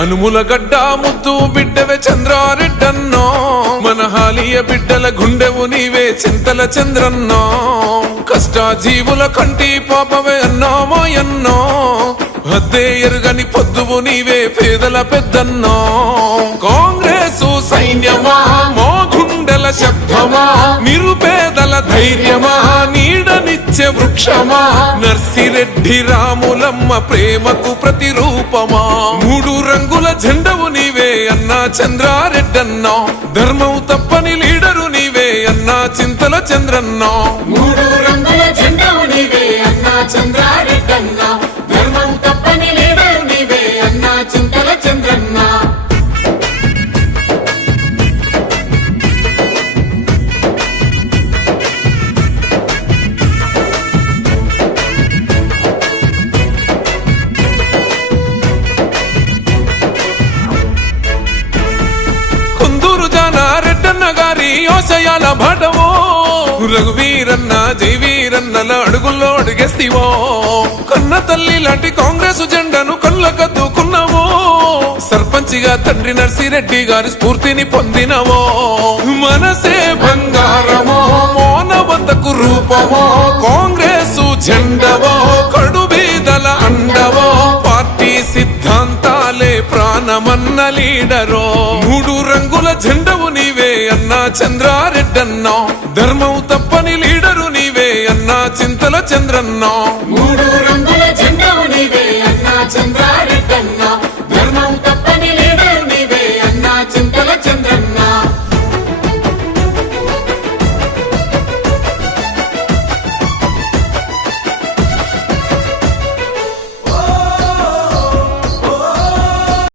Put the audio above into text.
అనుముల గడ్డ ముద్దు బిడ్డవే చంద్రారెడ్డన్నో మన హాలియ బిడ్డల గుండెవు నీవే చింతల చంద్రన్నో కష్టాజీవుల కంటి పాపవే అన్నామో ఎన్నో హద్దే ఎరుగని పొద్దువు నీవే పేదల పెద్దన్నో కాంగ్రెసు సైన్యమా మో గుండెల శబ్దమా నిరుపేదల ధైర్యమా నీడనిచ్చే వృక్షమా నర్సిరెడ్డి రాములమ్మ ప్రేమకు ప్రతిరూపమా మూడు రంగుల జెండవు నీవే అన్నా చంద్రారెడ్డన్నో ధర్మం తప్పని లీడరు నీవే అన్నా చింతల చంద్రన్నో మూడు రంగుల జెండవు నీవే అన్నా చంద్రారెడ్డన్నో ధర్మం తప్పని లీడరు నీవే అన్నా చింతల చంద్రన్నో ఆశయాల భాటవో రఘువీరన్న జయవీరన్నల అడుగుల్లో అడుగేస్తివో కన్న తల్లి లాంటి కాంగ్రెస్ జెండాను కళ్ళకద్దుకున్నావో సర్పంచిగా తండ్రి నర్సిరెడ్డి గారి స్ఫూర్తిని పొందినవో మనసే బంగారమో మోనవంతకు రూపమో కాంగ్రెసు జెండవో కడుబీదల అండవో పార్టీ సిద్ధాంతాలే ప్రాణమన్న లీడరో మూడు రంగుల జెండవు నీవే అన్నా చంద్రారెడ్డన్నో ధర్మం తప్పని లీడరు నీవే అన్నా చింతల చంద్రన్నో మూడు